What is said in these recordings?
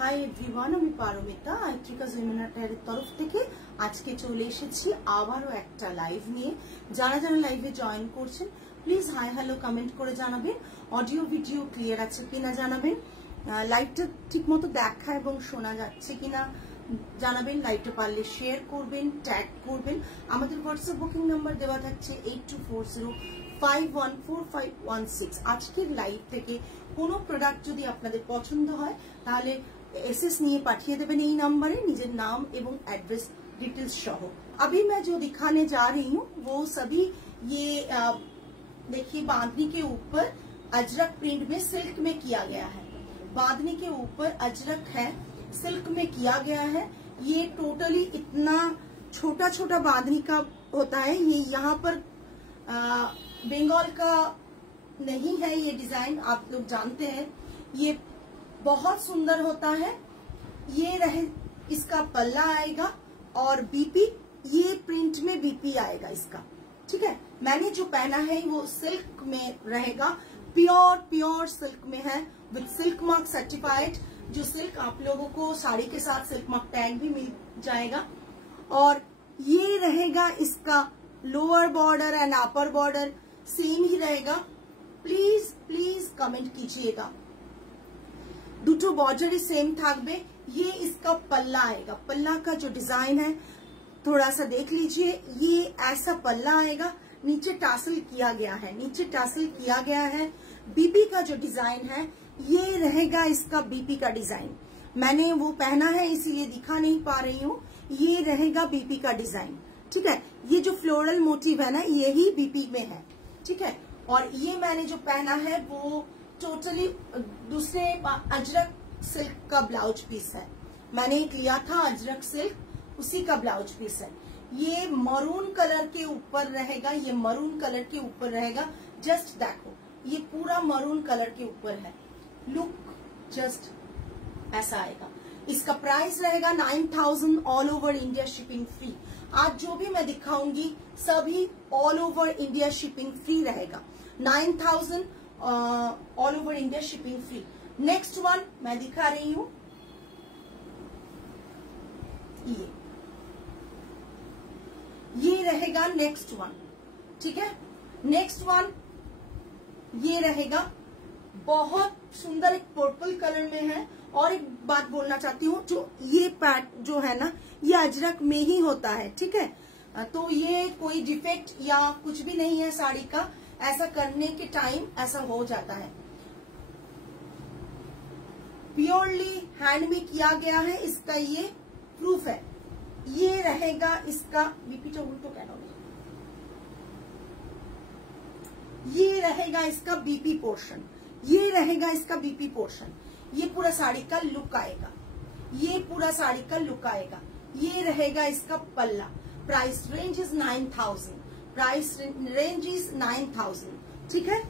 Hi everyone, আমি পারমিতা আইট্রিকাস উইমেনাটারের তরফ থেকে আজকে চলে এসেছি আবারও একটা লাইভ নিয়ে। যারা যারা লাইভে জয়েন করছেন প্লিজ হাই হ্যালো কমেন্ট করে জানাবেন, অডিও ভিডিও ক্লিয়ার আছে কিনা জানাবেন, লাইভটা ঠিকমতো দেখা এবং শোনা যাচ্ছে কিনা জানাবেন, লাইভটা পারলে শেয়ার করবেন, ট্যাগ করবেন। আমাদের হোয়াটসঅ্যাপ বুকিং নাম্বার দেওয়া থাকছে 8240514516। আজকের লাইভ থেকে কোনো প্রোডাক্ট যদি আপনাদের পছন্দ হয় তাহলে एसएस নিয়ে পাঠিয়ে দেবেন এই नंबर নিজের नाम एवं एड्रेस डिटेल्स सह। अभी मैं जो दिखाने जा रही हूँ वो सभी ये देखिए बांधनी के ऊपर अजरक प्रिंट में सिल्क में किया गया है। बांधनी के ऊपर अजरक है, सिल्क में किया गया है। ये टोटली इतना छोटा छोटा बांधनी का होता है। ये यहाँ पर बंगाल का नहीं है ये डिजाइन, आप लोग जानते हैं। ये बहुत सुंदर होता है। ये रहे इसका पल्ला आएगा और बीपी, ये प्रिंट में बीपी आएगा इसका, ठीक है। मैंने जो पहना है वो सिल्क में रहेगा, प्योर सिल्क में है विद सिल्क मार्क सर्टिफाइड। जो सिल्क आप लोगों को साड़ी के साथ सिल्क मार्क टैग भी मिल जाएगा। और ये रहेगा इसका lower border and upper border same ही रहेगा। प्लीज प्लीज कमेंट कीजिएगा। দুটো बॉर्डर सेम থাকবে। ये इसका पल्ला आएगा। पल्ला का जो डिजाइन है थोड़ा सा देख लीजिए। ये ऐसा पल्ला आएगा, नीचे टासल किया गया है, नीचे टासल किया गया है। बीपी का जो डिजाइन है ये रहेगा इसका बीपी का डिजाइन। मैंने वो पहना है इसीलिए दिखा नहीं पा रही हूँ। ये रहेगा बीपी का डिजाइन, ठीक है। ये जो फ्लोरल मोटिव है ना यही बीपी में है, ठीक है। और ये मैंने जो पहना है वो टोटली दूसरे अजरक सिल्क का ब्लाउज पीस है। मैंने एक लिया था अजरक सिल्क, उसी का ब्लाउज पीस है। ये मरून कलर के ऊपर रहेगा, ये मरून कलर के ऊपर रहेगा। जस्ट देखो ये पूरा मरून कलर के ऊपर है। लुक जस्ट ऐसा आएगा। इसका प्राइस रहेगा 9000 all over India shipping free. आज जो भी मैं दिखाऊंगी सभी all over India shipping free रहेगा। 9000 all over India shipping free. Next one मैं दिखा रही हूं, ये रहेगा नेक्स्ट वन, ठीक है। नेक्स्ट वन ये रहेगा बहुत सुंदर, एक पर्पल कलर में है। और एक बात बोलना चाहती हूँ, जो ये पैट जो है ना ये अजरक में ही होता है, ठीक है। तो ये कोई डिफेक्ट या कुछ भी नहीं है साड़ी का। ऐसा करने के टाइम ऐसा हो जाता है। प्योरली हैंड में किया गया है, इसका ये प्रूफ है। ये रहेगा इसका बीपी तो कहना, ये रहेगा इसका बीपी पोर्शन, ये रहेगा इसका बीपी पोर्शन। ये पूरा साड़ी का लुक आएगा, ये पूरा साड़ी का लुक आएगा। ये रहेगा इसका पल्ला। Price range is 9000, price range is 9000, ठीक है।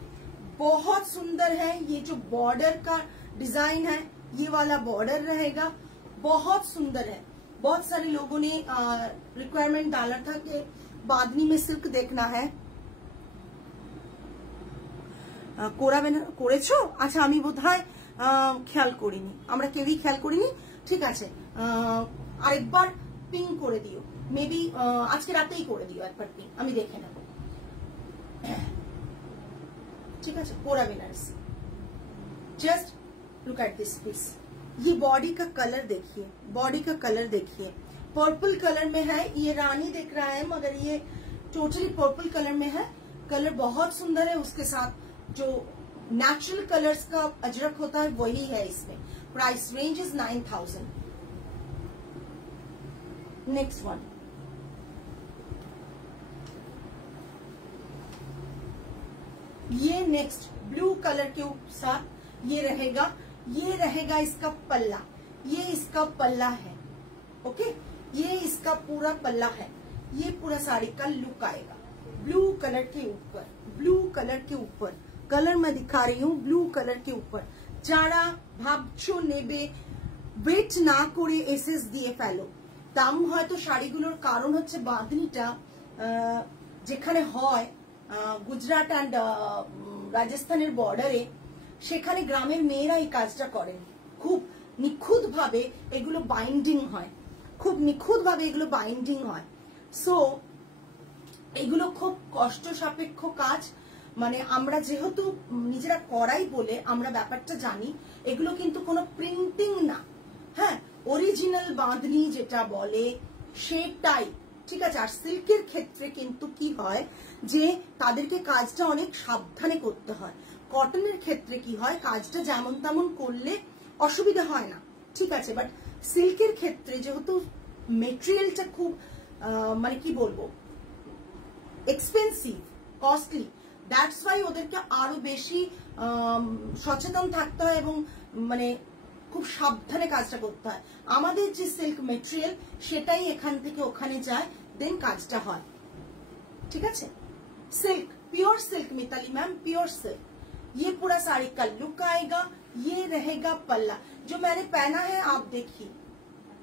बहुत सुंदर है। ये जो बॉर्डर का डिजाइन है ये वाला बॉर्डर रहेगा, बहुत सुंदर है। बहुत सारे लोगों ने रिक्वायरमेंट डाला था कि बांधनी में सिल्क देखना है। করেছো? আচ্ছা আমি বোধহয় খেয়াল করিনি, আমরা কেউই খেয়াল করিনি। ঠিক আছে, আরেকবার পিং করে দিও, মেবি আজকে রাতেই করে দিও একবার পিং, আমি দেখে নেব। ঠিক আছে, Kora Banarasi. Just look at this piece. ये बॉडी का कलर देखिए, बॉडी का कलर देखिए, पर्पल कलर में है। ये रानी दिख रहा है मगर ये टोटली पर्पल कलर में है। कलर बहुत सुंदर है। उसके साथ जो नेचुरल कलर्स का अजरक होता है वही है इसमें। Price range is 9000। Next one, ये नेक्स्ट ब्लू कलर के साथ ये रहेगा। ये रहेगा इसका पल्ला, ये इसका पल्ला है, ओके। ये इसका पूरा पल्ला है। ये पूरा साड़ी का लुक आएगा ब्लू कलर के ऊपर, ब्लू कलर के ऊपर। कलर मैं दिखा रही हूँ ब्लू कलर के ऊपर। যারা ভাবছো নেবে ওয়েট না করে এসএস দিয়ে ফেলো, দাম হয়তো শাড়িগুলোর কারণ হচ্ছে বাঁধনিটা যেখানে হয় গুজরাট এন্ড রাজস্থানের বর্ডারে, সেখানে গ্রামের মেয়েরা এই কাজটা করেন, খুব নিখুঁত ভাবে এগুলো বাইন্ডিং হয়, খুব নিখুঁত ভাবে এগুলো বাইন্ডিং হয়। সো এগুলো খুব কষ্ট সাপেক্ষ কাজ, মানে আমরা যেহেতু নিজেরা করাই বলে আমরা ব্যাপারটা জানি, এগুলো কিন্তু কোনো প্রিন্টিং না, হ্যাঁ, অরিজিনাল বাঁধনি যেটা বলে সেটাই, ঠিক আছে। আর সিল্কের ক্ষেত্রে কিন্তু কি হয় যে তাদেরকে কাজটা অনেক সাবধানে করতে হয়। কটনের ক্ষেত্রে কি হয়, কাজটা যেমন তেমন করলে অসুবিধা হয় না, ঠিক আছে। বাট সিল্কের ক্ষেত্রে যেহেতু মেটেরিয়ালটা খুব মানে কি বলবো এক্সপেন্সিভ, কস্টলি, দ্যাটস ওয়াই ওদেরকে আরো বেশি সচেতন থাকতে হয় এবং মানে খুব সাবধানে কাজটা করতে হয়। আমাদের যে সিল্ক মেটেরিয়াল সেটাই এখান থেকে ওখানে যায়, দেন কাজটা হয়, ঠিক আছে। Silk, pure silk Mitali ma'am, pure silk. ये पूरा साड़ी का लुक आएगा, ये रहेगा पल्ला। जो मैंने पहना है आप देखिए,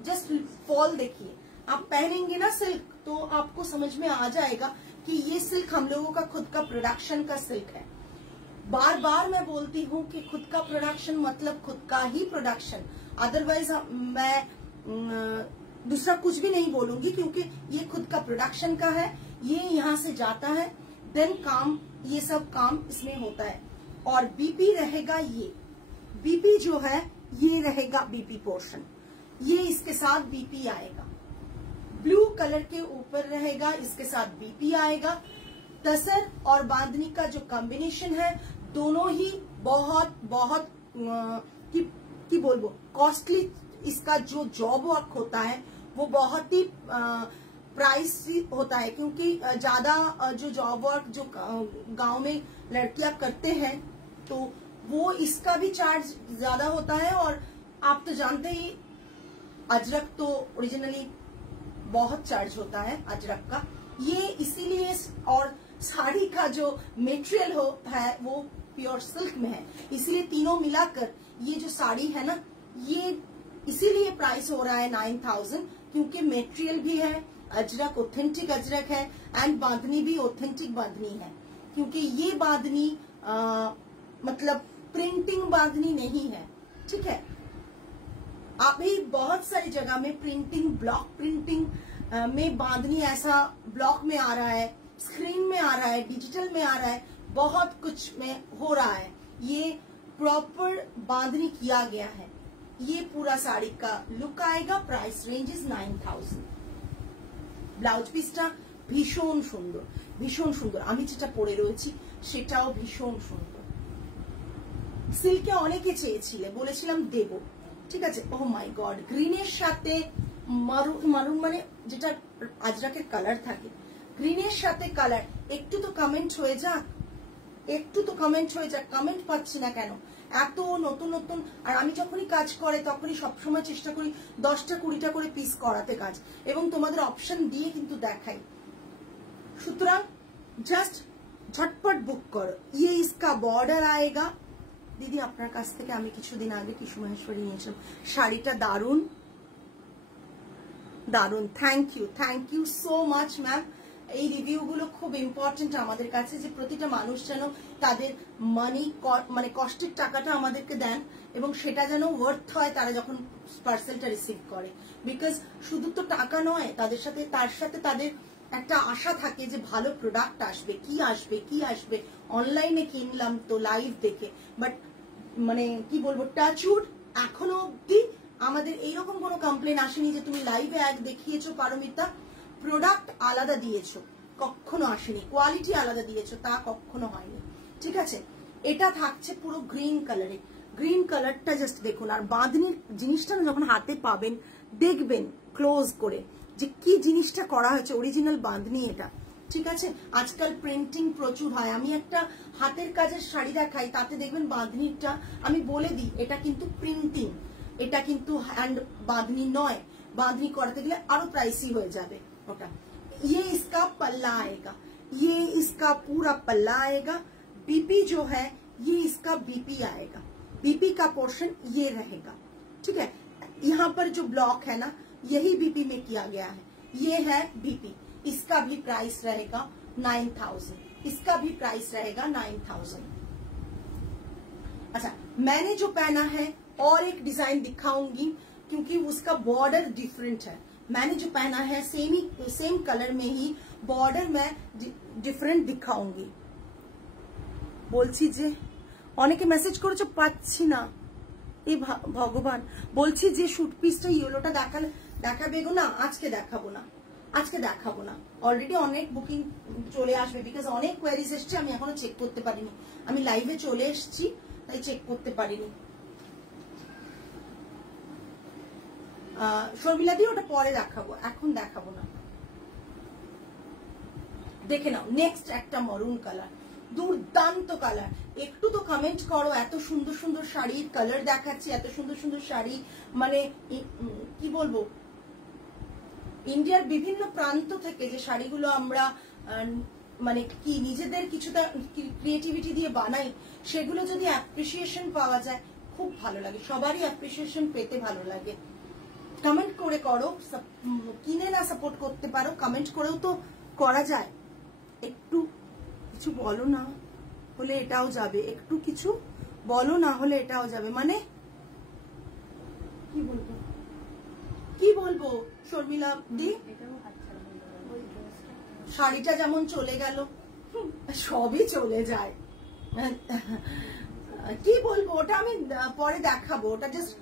जस्ट फॉल देखिए, आप पहनेंगे ना सिल्क तो आपको समझ में आ जाएगा कि ये सिल्क हम लोगों का खुद का प्रोडक्शन का सिल्क है। बार बार मैं बोलती हूँ कि खुद का प्रोडक्शन मतलब खुद का ही प्रोडक्शन, अदरवाइज मैं दूसरा कुछ भी नहीं बोलूंगी, क्योंकि ये खुद का प्रोडक्शन का है, ये यहाँ से जाता है, देन काम, ये सब काम इसमें होता है। और बीपी रहेगा, ये बीपी जो है ये रहेगा बीपी पोर्शन, ये इसके साथ बीपी आएगा, ब्लू कलर के ऊपर रहेगा, इसके साथ बीपी आएगा। तसर और बांधनी का जो कॉम्बिनेशन है दोनों ही बहुत बहुत की बोलबो कॉस्टली, इसका जो जॉब वर्क होता है वो बहुत ही प्राइस होता है, क्योंकि ज्यादा जो जॉब वर्क जो गांव में लड़कियां करते हैं तो वो इसका भी चार्ज ज्यादा होता है। और आप तो जानते ही अजरक तो ओरिजिनली बहुत चार्ज होता है अजरक का, ये इसीलिए। और साड़ी का जो मटेरियल है वो प्योर सिल्क में है, इसलिए तीनों मिलाकर ये जो साड़ी है ना, ये इसीलिए प्राइस हो रहा है 9000, क्योंकि मटेरियल भी है, अजरक ऑथेंटिक अजरक है, एंड बांधनी भी ऑथेंटिक बांधनी है, क्योंकि ये बांधनी मतलब प्रिंटिंग बांधनी नहीं है, ठीक है। अभी बहुत सारी जगह में प्रिंटिंग, ब्लॉक प्रिंटिंग में बांधनी ऐसा ब्लॉक में आ रहा है, स्क्रीन में आ रहा है, डिजिटल में आ रहा है, बहुत कुछ में हो रहा है। ये प्रॉपर बांधनी किया गया है। ये पूरा साड़ी का लुक आएगा, प्राइस रेंज इज 9000। ব্লাউজ পিসটা ভীষণ সুন্দর, ভীষণ সুন্দর, আমি যেটা পরে রয়েছি সেটাও ভীষণ সুন্দর। সিল্কে অনেকে চেয়েছিলে, বলেছিলাম দেব, ঠিক আছে। ও মাই গড, গ্রিনের সাথে মারুন, মারুন মানে যেটা আজরাকের কালার থাকে, গ্রিনের সাথে কালার, একটু তো কমেন্ট হয়ে যাক, একটু তো কমেন্ট হয়ে যাক, কমেন্ট পাচ্ছি না কেন? এত নতুন নতুন, আর আমি যখনই কাজ করে তখনই সবসময় চেষ্টা করি 10টা 20টা করে পিস করাতে কাজ, এবং তোমাদের অপশন দিয়ে কিন্তু দেখাই। সুতরাং জাস্ট ঝটপট বুক করো। ये इसका বর্ডার आएगा। দিদি আপনার কাছ থেকে আমি কিছুদিন আগে কিশু মহেশ্বরী নিয়েছিলাম, শাড়িটা দারুন দারুন, thank you so much ma'am. এই রিভিউগুলো খুব ইম্পর্টেন্ট আমাদের কাছে, যে প্রতিটা মানুষ যেন তাদের মানি মানে কষ্টের টাকাটা আমাদেরকে দেন এবং সেটা যেন ওয়ার্থ হয় তারা যখন পার্সেলটা রিসিভ করে। বিকজ শুধু তো টাকা নয়, তাদের সাথে তার সাথে তাদের একটা আশা থাকে যে ভালো প্রোডাক্ট আসবে, কি আসবে। অনলাইনে কিনলাম তো লাইভ দেখে, বাট মানে কি বলবো, টাচউড এখনো অব্দি আমাদের এইরকম কোনো কমপ্লেন আসেনি যে তুমি লাইভে এক দেখিয়েছো পারমিতা, প্রোডাক্ট আলাদা দিয়েছো, কখনো আসেনি। কোয়ালিটি আলাদা দিয়েছো, তা কখনো হয়নি, ঠিক আছে। এটা থাকছে পুরো গ্রিন কালারে, গ্রিন কালারটা জাস্ট দেখুন। আর বাঁধনির জিনিসটা যখন হাতে পাবেন দেখবেন ক্লোজ করে যে কি জিনিসটা করা হয়েছে, অরিজিনাল বাঁধনি এটা, ঠিক আছে। আজকাল প্রিন্টিং প্রচুর হয়, আমি একটা হাতের কাজের শাড়ি দেখাই, তাতে দেখবেন বাঁধনিটা আমি বলে দিই এটা কিন্তু প্রিন্টিং, এটা কিন্তু হ্যান্ড বাঁধনি নয়, बांधनी कराते गले आरो प्राइसी हो जाए ओटा। ये इसका पल्ला आएगा, ये इसका पूरा पल्ला आएगा। बीपी जो है ये इसका बीपी आएगा, बीपी का पोर्शन ये रहेगा, ठीक है। यहाँ पर जो ब्लॉक है ना, यही बीपी में किया गया है, ये है बीपी। इसका भी प्राइस रहेगा 9000, इसका भी प्राइस रहेगा 9000। अच्छा, मैंने जो पहना है और एक डिजाइन दिखाऊंगी, क्योंकि उसका बॉर्डर डिफरेंट है। मैंने जो पहना है सेम कलर में ही बॉर्डर मैं डिफरेंट दिखाऊंगी। বলছি যে অনেকে মেসেজ করেছো পাচ্ছি না, এই ভগবান। বলছি যে শুট পিসটা ইয়েলোটা দেখাবে গো না, আজকে দেখাবো না, আজকে দেখাবো না। অলরেডি অনেক বুকিং চলে আসবে, বিকজ অনেক কোয়ারিজ এসছে, আমি এখনো চেক করতে পারিনি। আমি লাইভে চলে এসেছি তাই চেক করতে পারিনি। শর্মিলা দি ওটা পরে দেখাবো, এখন দেখাবো না। দেখে নাও নেক্সট একটা মরুন কালার, দুর্দান্ত কালার। একটু তো কমেন্ট করো, এত সুন্দর সুন্দর শাড়ির কালার দেখাচ্ছি, এত সুন্দর সুন্দর শাড়ি, মানে কি বলবো, ইন্ডিয়ার বিভিন্ন প্রান্ত থেকে যে শাড়িগুলো আমরা মানে কি নিজেদের কিছুটা ক্রিয়েটিভিটি দিয়ে বানাই, সেগুলো যদি অ্যাপ্রিসিয়েশন পাওয়া যায় খুব ভালো লাগে, সবারই অ্যাপ্রিসিয়েশন পেতে ভালো লাগে। কমেন্ট করে করো, কিনে না সাপোর্ট করতে পারো, কমেন্ট করেও তো করা যায়। একটু কিছু বলো না হলে এটাও যাবে, একটু কিছু বলো না হলে এটাও যাবে, মানে কি বলবো কি বলবো শর্মিলা দি। শাড়িটা যেমন চলে গেল, সবই চলে যায়, কি বলবো, ওটা আমি পরে দেখাবো, ওটা জাস্ট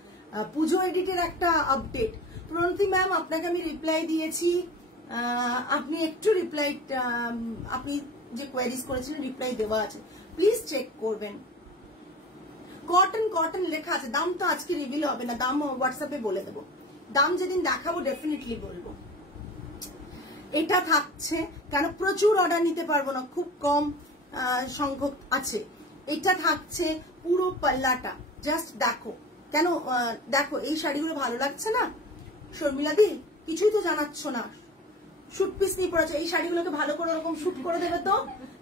পুজো এডিটের একটা আপডেট। প্রণতি ম্যাম আপনাকে আমি রিপ্লাই দিয়েছি, আপনি একটু রিপ্লাই, আপনি যে কোয়ারিজ করেছিলেন রিপ্লাই দেওয়া আছে, প্লিজ চেক করবেন। কটন কটন লেখা আছে, দাম তো আজকে রিভিল হবে না, দাম হোয়াটসঅ্যাপে বলে দেবো, দাম যেদিন দেখাবো ডেফিনেটলি বলবো। এটা থাকছে, কেন প্রচুর অর্ডার নিতে পারবো না, খুব কম সংখ্যক আছে। এটা থাকছে পুরো পাল্লাটা, জাস্ট দেখো, কেন দেখো এই শাড়িগুলো ভালো লাগছে না শর্মিলা দি, কিছুই তো জানাচ্ছ না। শুট পিস নিয়ে পড়েছে, এই শাড়িগুলোকে ভালো করে ওরকম শুট করে দেবে তো,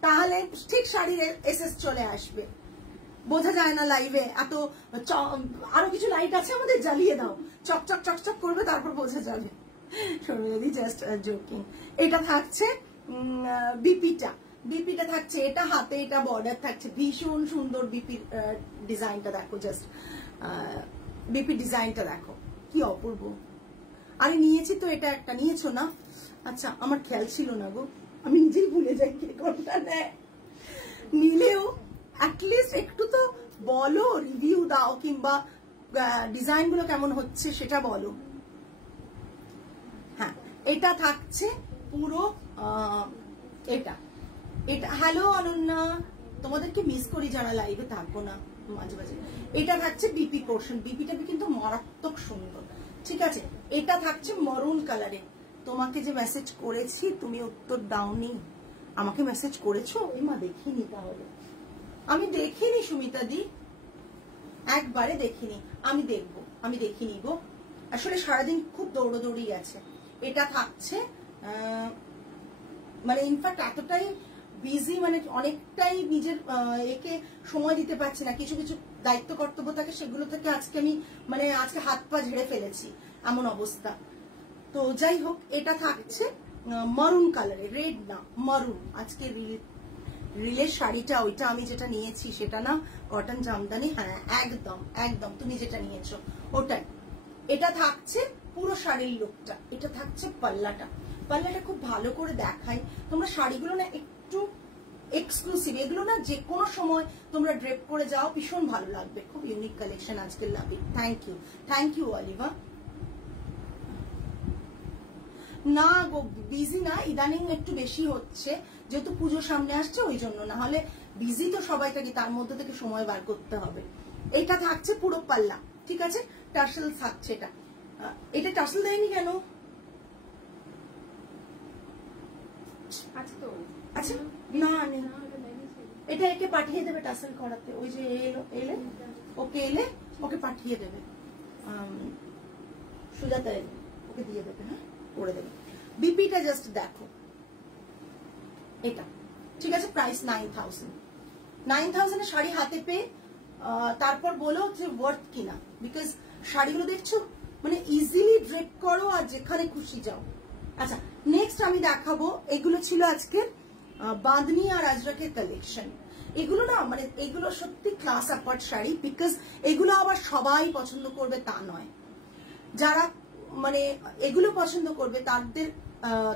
তাহলে ঠিক শাড়ির এসএস চলে আসবে। বোঝা যায় না লাইভে, এত আরো কিছু লাইট আছে আমাদের, জ্বালিয়ে দাও, চকচক চকচক করবে, তারপর বোঝা যাবে। শর্মিলা দি জাস্ট জোকিং। এটা থাকছে বিপিটা থাকছে, এটা হাতে এটা বর্ডার থাকছে, ভীষণ সুন্দর বিপির ডিজাইনটা দেখো, জাস্ট বিপির ডিজাইনটা দেখো কি অপূর্ব। আমি নিয়েছি তো, এটা একটা নিয়েছো না? আচ্ছা আমার খেয়াল ছিল না গো, আমি নিজেই ভুলে যাই কে কোনটা নেয়। নিলেও অ্যাটলিস্ট একটু তো বলো, রিভিউ দাও, কিংবা ডিজাইন গুলো কেমন হচ্ছে সেটা বলো। হ্যাঁ এটা থাকছে পুরো এটা এটা হ্যালো অনন্যা, তোমাদেরকে মিস করি যারা লাইভে থাকবো না মাঝে মাঝে। এটা থাকছে বিপি পোর্শন, বিপিটা কিন্তু মারাত্মক সুন্দর, ঠিক আছে। এটা থাকছে মরুন কালারে। তোমাকে যে মেসেজ করেছি তুমি উত্তর দাওনি, আমাকে মেসেজ করেছো? এমা দেখিনি, তাহলে আমি দেখিনি সুমিতা দি, একবারে দেখিনি, আমি দেখবো, আমি দেখিনি গো, আসলে সারাদিন খুব দৌড়দৌড়ি আছে। এটা থাকছে মানে ইনফ্যাক্ট এতটাই বিজি, মানে অনেকটাই নিজের একে সময় দিতে পারছি না, কিছু কিছু দায়িত্ব কর্তব্য থাকে, সেগুলো থেকে আজকে আমি মানে আজকে হাত পা ঝেড়ে ফেলেছি, এমন অবস্থা। তো যাই হোক, এটা থাকছে মারুন কালারে, রেড না মারুন। আজকে রিলের শাড়িটা, ওইটা আমি যেটা নিয়েছি সেটা না কটন জামদানি, হ্যাঁ একদম একদম তুমি যেটা নিয়েছো ওটাই। এটা থাকছে পুরো শাড়ির লুকটা, এটা থাকছে পাল্লাটা, পাল্লাটা খুব ভালো করে দেখাই। তোমরা শাড়িগুলো না একটু এক্সক্লুসিভ, এগুলো না যে কোনো সময় তোমরা ড্রেপ করে যাও, ভীষণ ভালো লাগবে, খুব ইউনিক কালেকশন আজকে লাভি। Thank you Aliva. না গো বিজি না, ইদানিং একটু বেশি হচ্ছে, যেহেতু পুজো সামনে আসছে ওই জন্য, না হলে বিজি তো সবাই থাকি, তার মধ্যে থেকে সময় বার করতে হবে। এটা থাকছে পুরো পাল্লা, ঠিক আছে, টার্সেল থাকছে। এটা টার্সেল দেয়নি কেন? আচ্ছা না এটা একে পাঠিয়ে দেবে টার্সেল করাতে, ওই যে ওকে পাঠিয়ে দেবে, সুজাতা ওকে দিয়ে দেবে, হ্যাঁ করে দেবে। বিপিটা জাস্ট দেখো, এটা ঠিক আছে, প্রাইস 9000 এর শাড়ি হাতে পেয়ে তারপর বলো যে ওয়ার্থ কিনা, বিকজ শাড়িগুলো দেখছো মানে ইজিলি ড্রেপ করো আর যেখানে খুশি যাও। আচ্ছা নেক্সট আমি দেখাবো, এগুলো ছিল আজকের বাঁধনি আর আজরাকের কালেকশন। এগুলো না মানে এগুলো সত্যি ক্লাস অ্যাপার্ট শাড়ি, বিকজ এগুলো আবার সবাই পছন্দ করবে তা নয়। যারা মানে এগুলো পছন্দ করবে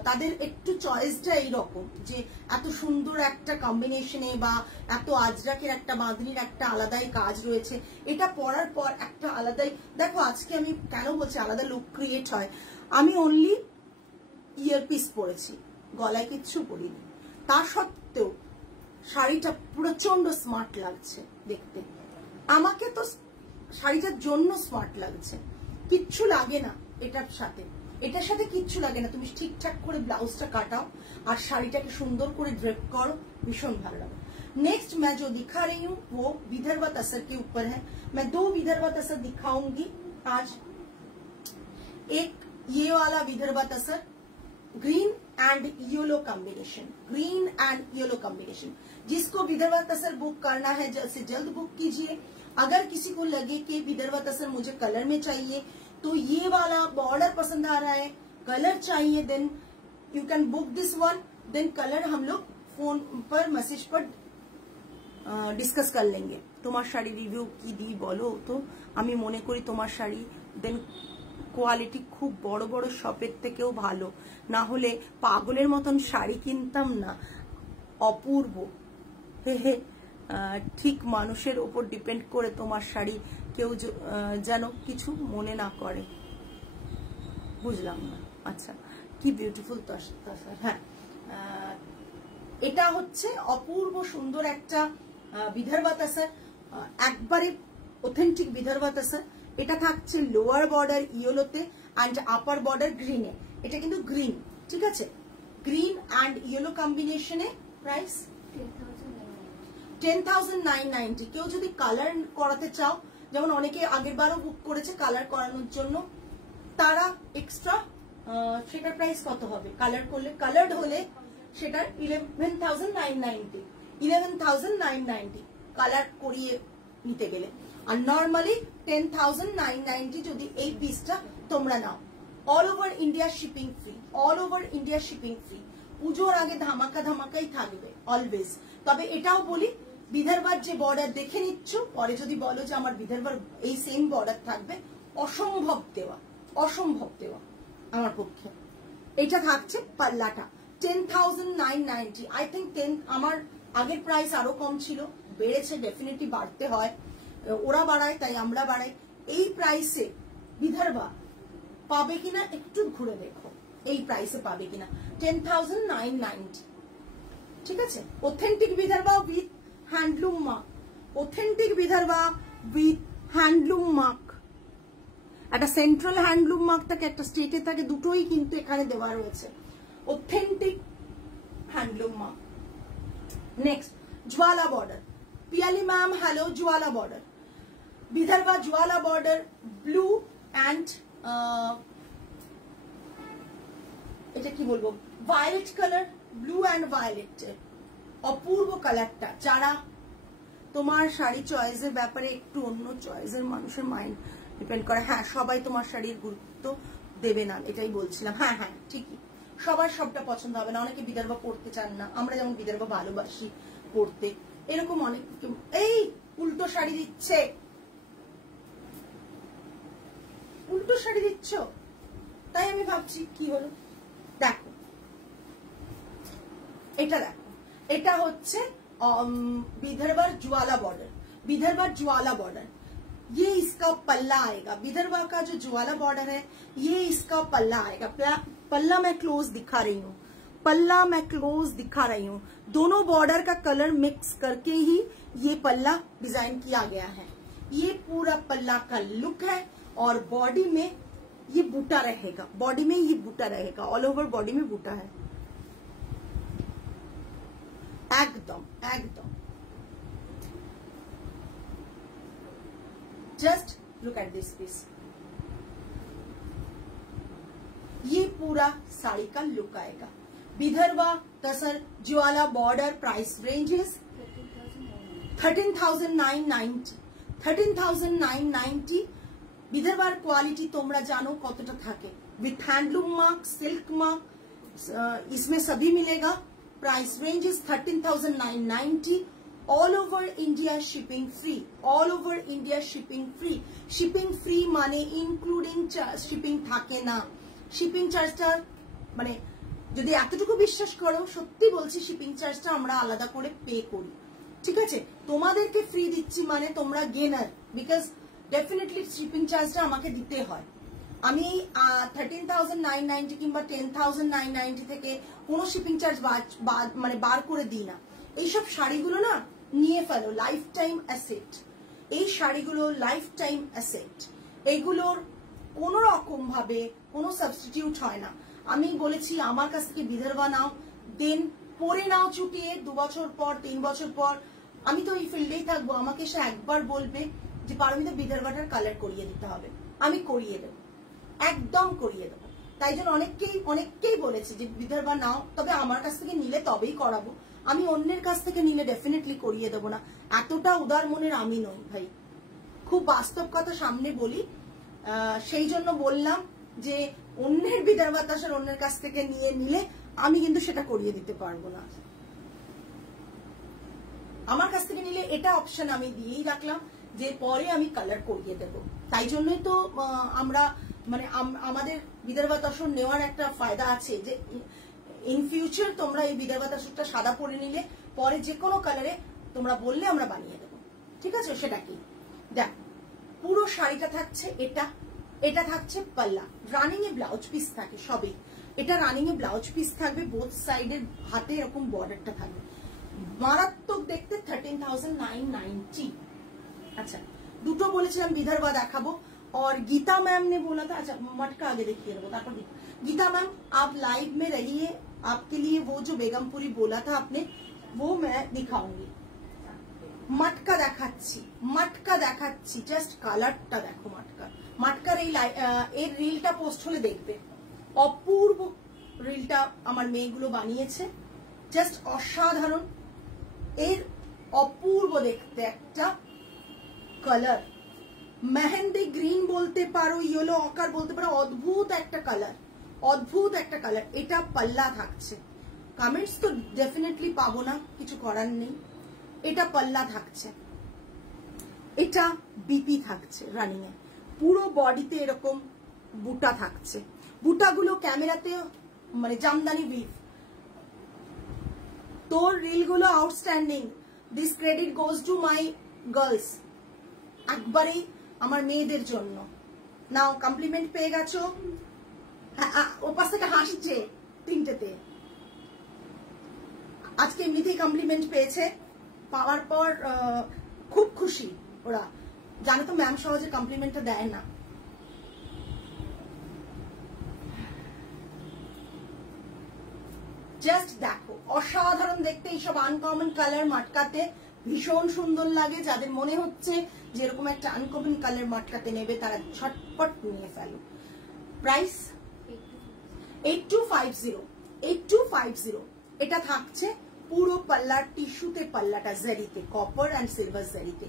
তাদের একটু চয়েসটা এইরকম যে এত সুন্দর একটা কম্বিনেশনে বা এত আজরাকের একটা বাঁধনির একটা আলাদাই কাজ রয়েছে, এটা পরার পর একটা আলাদাই, দেখো আজকে আমি কেন বলছি আলাদা লুক ক্রিয়েট হয়, আমি অনলি ইয়ারপিস পরেছি, গলায় কিচ্ছু পরিনি, তা সত্ত্বেও শাড়িটা প্রচন্ড স্মার্ট লাগছে দেখতে। আমাকে তো শাড়িটার জন্য স্মার্ট লাগছে, কিচ্ছু লাগে না এটার সাথে কিচ্ছু লাগে না। তুমি ঠিকঠাক করে ব্লাউজটা কাটাও আর শাড়িটাকে সুন্দর করে ড্রেপ করো, ভীষণ ভালো লাগে। नेक्स्ट मैं जो दिखा रही हूँ वो विदर्भा तसर के ऊपर है। मैं 2 विदर्भा तसर दिखाऊंगी आज। एक ये वाला Vidarbha tussar green and yellow combination, green and yellow combination. जिसको विदर्भा तसर बुक करना है जल्द से जल्द बुक कीजिए। अगर किसी को लगे कि विदर्भा तसर मुझे कलर में चाहिए तो ये वाला बॉर्डर पसंद आ रहा है, कलर चाहिए, then you can book this one. Then colour हम लोग फोन पर मैसेज पर ডিসকাস कर लेंगे। তোমার শাড়ি রিভিউ কি দিই বলো তো, আমি মনে করি তোমার শাড়ি দেন কোয়ালিটি খুব বড় বড় শপের থেকেও ভালো, না হলে পাগলের মতন শাড়ি কিনতাম না। অপূর্ব হে ঠিক মানুষের ওপর ডিপেন্ড করে তোমার শাড়ি, কেউ যেন কিছু মনে না করে, বুঝলাম না। আচ্ছা কি বিউটিফুল তসর। হ্যাঁ এটা হচ্ছে অপূর্ব সুন্দর একটা বিদর্ভা তসর, একবারে অথেন্টিক বিদর্ভা তসর। এটা থাকছে লোয়ার বর্ডার ইয়েলোতে অ্যান্ড আপার বর্ডার গ্রিনে। এটা কিন্তু গ্রিন, ঠিক আছে, গ্রিন অ্যান্ড ইয়েলো কম্বিনেশনে। প্রাইস 10,990। কেউ যদি কালার করাতে চাও, যেমন অনেকে আগের বারও বুক করেছে কালার করানোর জন্য, তারা এক্সট্রা সেটার প্রাইস কত হবে কালার করলে, কালার্ড হলে সেটার 11,990, 11,990 কালার করিয়ে নিতে গেলে। আর নর্মালি 10,990 যদি এই পিসটা তোমরা নাও। All over India shipping free, all over India shipping free. পুজোর আগে ধামাকাই থাকবে অলওয়েজ। তবে এটাও বলি, বিদর্ভার যে বর্ডার দেখে নিচ্ছ, পরে যদি বলো যে আমার বিদর্ভার এই সেম বর্ডার থাকবে, অসম্ভব দেওয়া আমার পক্ষে। এটা থাকছে পাল্লাটা 10,990। আই থিঙ্ক আমার আগের প্রাইস আরো কম ছিল, বেড়েছে, ডেফিনেটলি বাড়তে হয়, ওরা বাড়ায় তাই আমরা বাড়াই। এই প্রাইসে বিদর্ভা পাবে কিনা একটু ঘুরে দেখো, এই প্রাইসে পাবে কিনা। 10,990, ঠিক আছে। Authentic Vidarbha with handloom mark, authentic Vidarbha with handloom mark. একটা সেন্ট্রাল হ্যান্ডলুম মার্ক থাকে, একটা স্টেটে থাকে, দুটোই কিন্তু এখানে দেওয়া রয়েছে। Authentic handloom mark. Next Jwala border, Piyali ma'am hello, Jwala border, Vidarbha Jwala border, blue and এটা কি বলবো, violet colour, blue and violet, অপূর্ব কালারটা। যারা তোমার শাড়ি চয়েসের ব্যাপারে একটু অন্য চয়েসের মানুষের মাইন্ড ডিপেন্ড করে। হ্যাঁ সবাই তোমার শাড়ির গুরুত্ব দেবে না, এটাই বলছিলাম। হ্যাঁ ঠিকই, সবার সবটা পছন্দ হবে না, অনেকে বিদর্ভা পড়তে চান না, আমরা যেমন বিদর্ভা ভালোবাসি পড়তে, এরকম অনেক। এই উল্টো শাড়ি দিচ্ছে, উল্টো শাড়ি দিচ্ছ, তাই আমি ভাবছি কি হলো। দেখো এটা, দেখো এটা হচ্ছে विदर्भा ज्वाला बॉर्डर, विदर्भा ज्वाला बॉर्डर, ये इसका पल्ला आएगा। विदर्भा का जो ज्वाला बॉर्डर है ये इसका पल्ला आएगा। पल्ला मैं क्लोज दिखा रही हूँ, पल्ला मैं क्लोज दिखा रही हूँ। दोनों बॉर्डर का कलर मिक्स करके ही ये पल्ला डिजाइन किया गया है। ये पूरा पल्ला का लुक है और बॉडी में ये बूटा रहेगा, बॉडी में ये बूटा रहेगा, ऑल ओवर बॉडी में बूटा है। एकदम एकदम just look at this piece, ये पूरा साड़ी का लुक आएगा। Vidarbha tussar Jwala border, price ranges 13,990, 13,990। विदर्भार क्वालिटी তোমরা জানো কতটা থাকে, with handloom mark, silk mark, इसमें सभी मिलेगा। Price range is 13,990। All over India shipping free, all over India shipping free. Shipping free माने इनक्लूडिंग शिपिंग থাকে না। শিপিং চার্জটা মানে যদি এতটুকু বিশ্বাস করো, সত্যি বলছি শিপিং চার্জটা আমরা আলাদা করে পে করি, ঠিক আছে? তোমাদেরকে ফ্রি দিচ্ছি মানে তোমরা গেনার, বিকজ ডেফিনেটলি শিপিং চার্জটা আমাকে দিতে হয়। আমি 13,990 কিংবা 10,990 থেকে কোনো শিপিং চার্জ মানে বার করে দিই না। এইসব শাড়িগুলো না নিয়ে ফেলো, লাইফ টাইম অ্যাসেট। এই শাড়িগুলো লাইফ টাইম অ্যাসেট, এইগুলোর কোনো রকম ভাবে কোনো সাবস্টিটিউট হয় না। আমি বলেছি আমার কাছ থেকে বিদর্ভা নাও, দেন পরে নাও চুটিয়ে 2 বছর পর 3 বছর পর, আমি তো এই ফিল্ডেই থাকবো, আমাকে সে একবার বলবে যে পারমিতা বিদর্ভাটার কালার করিয়ে দিতে হবে, আমি করিয়ে দেবো, একদম করিয়ে দেবো। তাই জন্য অনেককেই বলেছি যে বিদর্ভা নাও, তবে আমার কাছ থেকে নিলে তবেই করাবো, আমি অন্যের কাছ থেকে নিলে ডেফিনেটলি করিয়ে দেবো না। এতটা উদার মনের আমি নই ভাই, খুব বাস্তব কথা সামনে বলি। সেই জন্য বললাম যে অন্যের বিদর্ভা তাসার অন্যের কাছ থেকে নিলে আমি কিন্তু সেটা করিয়ে দিতে পারবো না। আমার কাছ থেকে নিলে এটা অপশন আমি দিয়েই রাখলাম যে পরে আমি কালার করিয়ে দেব। তাই জন্যই তো আমরা মানে আমাদের বিদর্ভা তসর নেওয়ার একটা ফায়দা আছে যে ইন ফিউচার তোমরা এই বিদর্ভা তসরটা সাদা পরে নিলে পরে যে কোনো কালারে তোমরা বললে আমরা বানিয়ে দেবো, ঠিক আছে? সেটা কি দেখ, পুরো শাড়িটা থাকছে এটা থাকছে পাল্লা, রানিং এ ব্লাউজ পিস থাকে সবই, এটা রানিং এ ব্লাউজ পিস থাকবে, বোথ সাইডের হাতে এরকম বর্ডারটা থাকবে, মারাত্মক দেখতে 13,990। अच्छा, দুটো বলেছিলাম বিদর্ভা দেখাবো। और गीता मैम ने बोला था, अच्छा मटका आगे देखिए, गीता मैम आप लाइव में रहिए, आपके लिए वो जो बेगमपुरी बोला था आपने वो मैं दिखाऊंगी। मटका देखाচ্ছি, জাস্ট কালারটা দেখো। মটকার এই রিলটা পোস্ট হলে দেখবে, অপূর্ব রিলটা আমার মেয়েগুলো বানিয়েছে, জাস্ট অসাধারণ। এর অপূর্ব দেখতে একটা কালার, মেহেন্দি গ্রিন বলতে পারো, ইয়েলো অকার বলতে পারো, অদ্ভুত একটা কালার। এটা পাল্লা থাকছে, কমেন্টস তো ডেফিনেটলি পাবো না, কিছু করার নেই। এটা পাল্লা থাকছে, এটা বিপি থাকছে রানিং এ, পুরো বডিতে এরকম বুটা থাকছে, বুটাগুলো ক্যামেরাতে মানে জামদানি উইভ। তোর রিলগুলো outstanding, this credit goes to my girls, একবারেই আমার মেয়েদের জন্য। নাও কমপ্লিমেন্ট পেয়ে গেছো, ওপাশ থেকে হাসছে তিনটেতে, আজকে এমনিতেই কমপ্লিমেন্ট পেয়েছে, পাওয়ার পর খুব খুশি ওরা, জানো তো ম্যাম সহজে কমপ্লিমেন্টটা দেয় না। জাস্ট দেখো, অসাধারণ দেখতে, এইসব আনকমন কালার মটকাতে ভীষণ সুন্দর লাগে। যাদের মনে হচ্ছে যে এরকম একটা আনকমন কালার মটকাতে নেবে তারা ঝটপট নিয়ে ফেলো। প্রাইস 8250। এটা থাকছে পুরো পাল্লার টিস্যুতে, পাল্লাটা জারিতে, কপার অ্যান্ড সিলভার জারিতে।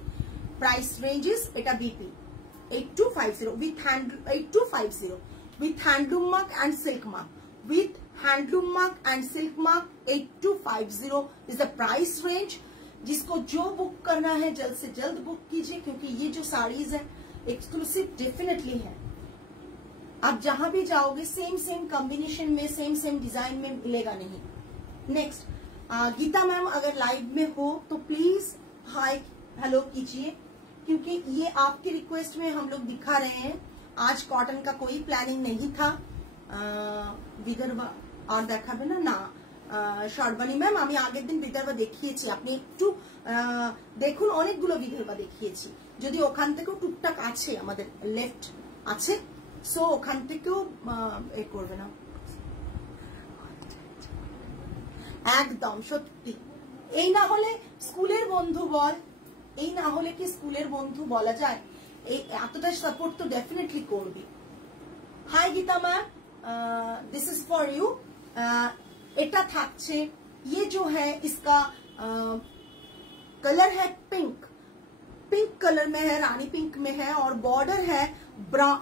প্রাইস রেঞ্জেস, এটা BP 8250 with handloom mark and silk mark, with handloom mark and silk mark 8250 is the price range. जिसको जो बुक करना है जल्द से जल्द बुक कीजिए, क्योंकि ये जो साड़ीज है एक्सक्लूसिव डेफिनेटली है। आप जहां भी जाओगे सेम कॉम्बिनेशन में, सेम डिजाइन में मिलेगा नहीं। नेक्स्ट, गीता मैम अगर लाइव में हो तो प्लीज हाय हेलो कीजिए, क्योंकि ये आपकी रिक्वेस्ट में हम लोग दिखा रहे हैं। आज कॉटन का कोई प्लानिंग नहीं था। বিদর্ভা আর দেখাবে না শর্বাণী ম্যাম, আমি আগের দিন বিদর্ভা দেখিয়েছি, আপনি একটু দেখুন, অনেকগুলো বিদর্ভা দেখিয়েছি। যদি ওখান থেকেও টুকটাক আছে, আমাদের লেফট আছে, সো ওখান থেকেও এ করবে না। একদম সত্যি, এই না হলে স্কুলের বন্ধু বল, এই না হলে কি স্কুলের বন্ধু বলা যায়? এই এতটা সাপোর্ট তো ডেফিনেটলি করবি। Hi Gita ma'am, this is for you. एटा थाकছে, ये जो है इसका कलर है पिंक कलर में है, रानी पिंक में है, और बॉर्डर है